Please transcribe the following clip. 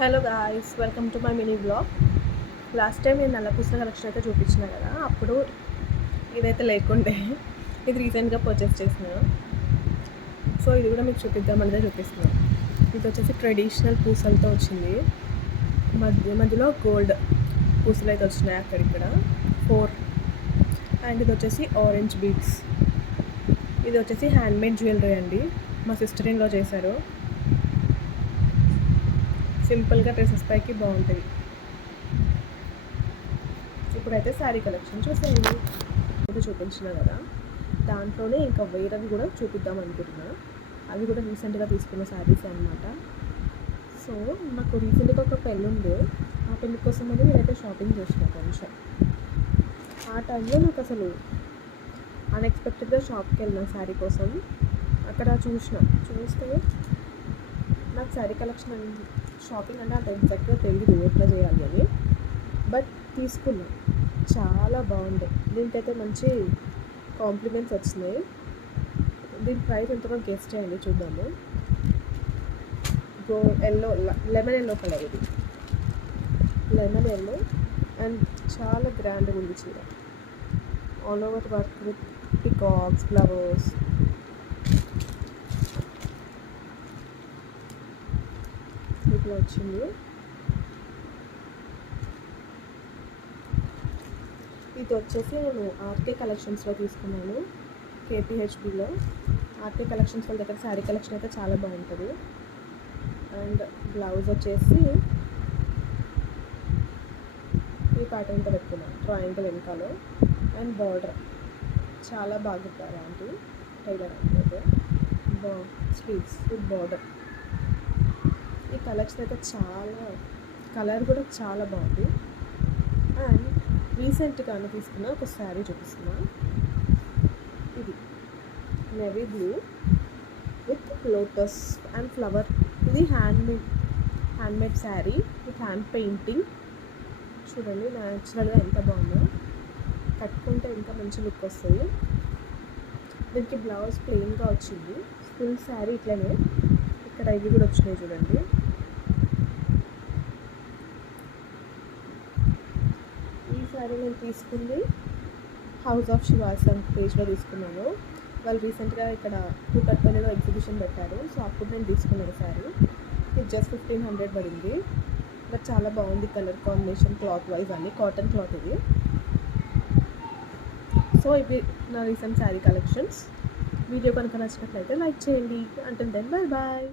Hello guys, welcome to my mini blog. Last time నేను నల్ల పూసల కలెక్షన్ అయితే చూపించిన కదా, అప్పుడు ఇదైతే లేకుండే. ఇది రీసెంట్గా పర్చేస్ చేసిన. సో ఇది కూడా మీకు చూపిద్దామనేదే చూపిస్తున్నాను. ఇది వచ్చేసి ట్రెడిషనల్ పూసలతో వచ్చింది. మధ్యలో గోల్డ్ పూసలు అయితే వచ్చినాయి అక్కడిక్కడ 4. అండ్ ఇది వచ్చేసి ఆరెంజ్ బీడ్స్. ఇది వచ్చేసి హ్యాండ్మేడ్ జ్యువెలరీ అండి, మా సిస్టర్ ఇన్లో చేశారు. సింపుల్గా డ్రెస్సెస్ పైకి బాగుంటుంది. ఇప్పుడైతే శారీ కలెక్షన్ చూసేయండి. ఇది చూపించిన కదా, దాంట్లోనే ఇంకా వేరేవి కూడా చూపిద్దాం అనుకుంటున్నా. అవి కూడా రీసెంట్గా తీసుకున్న శారీస్ అనమాట. సో నాకు రీసెంట్గా ఒక పెళ్ళి ఉంది. ఆ పెళ్ళి కోసం అని నేనైతే షాపింగ్ చేసిన కొంచెం. ఆ టైంలో నాకు అసలు అన్ఎక్స్పెక్టెడ్గా షాప్కి వెళ్ళిన శారీ కోసం. అక్కడ చూస్తే నాకు శారీ కలెక్షన్ షాపింగ్ అంటే అంత ఎగ్జాక్ట్గా తెలియదు ఎట్లా చేయాలి అని. బట్ తీసుకున్నా, చాలా బాగుండే. దీనికైతే మంచి కాంప్లిమెంట్స్ వచ్చినాయి. దీని ప్రైస్ ఎంతనో గెస్ చేయండి, చూద్దాము. Lemon yellow colour. ఇది లెమన్ ఎల్లో అండ్ చాలా గ్రాండ్గా ఉంది చీర. All over work with peacocks, flowers. ఇట్లా వచ్చింది. ఇది వచ్చేసి నేను ఆర్కే కలెక్షన్స్లో తీసుకున్నాను, కేపీహెచ్బిలో. ఆర్కే కలెక్షన్స్ వాళ్ళ దగ్గర శారీ కలెక్షన్ అయితే చాలా బాగుంటుంది. అండ్ బ్లౌజ్ వచ్చేసి ఈ ప్యాటర్న్తో పెట్టుకున్నాను, ట్రయాంగిల్ వెనకాలో. అండ్ బార్డర్ చాలా బాగా పెట్టారు ఆంటీ, టైలర్ అంటే. Sleeves with border. ఈ కలెక్షన్ అయితే చాలా, కలర్ కూడా చాలా బాగుంది. అండ్ రీసెంట్గా తీసుకున్న ఒక శారీ చూపిస్తున్నా. ఇది navy blue with lotus and flower. ఇది handmade sari with hand painting. చూడండి న్యాచురల్గా ఎంత బాగుందో. కట్టుకుంటే ఇంకా మంచి లుక్ వస్తుంది. దీనికి బ్లౌజ్ ప్లెయిన్గా వచ్చింది. ఫుల్ శారీ ఇట్లనే ఇక్కడ ఇవి కూడా వచ్చినాయి చూడండి. ఈ శారీ నేను తీసుకుంది హౌస్ ఆఫ్ శివాసన్ పేజ్లో తీసుకున్నాను. వాళ్ళు రీసెంట్గా ఇక్కడ కూకట్పల్లిలో ఎగ్జిబిషన్ పెట్టారు. సో అప్పుడు నేను తీసుకున్నాను శారీ. ఇది జస్ట్ 1500 పడింది. బట్ చాలా బాగుంది కలర్ కాంబినేషన్, క్లాత్ వైజ్ అన్ని కాటన్ క్లాత్ ఇది. సో ఇవి నా రీసెంట్ శారీ కలెక్షన్స్. వీడియో కనుక నచ్చినట్లయితే లైక్ చేయండి. Until then bye bye.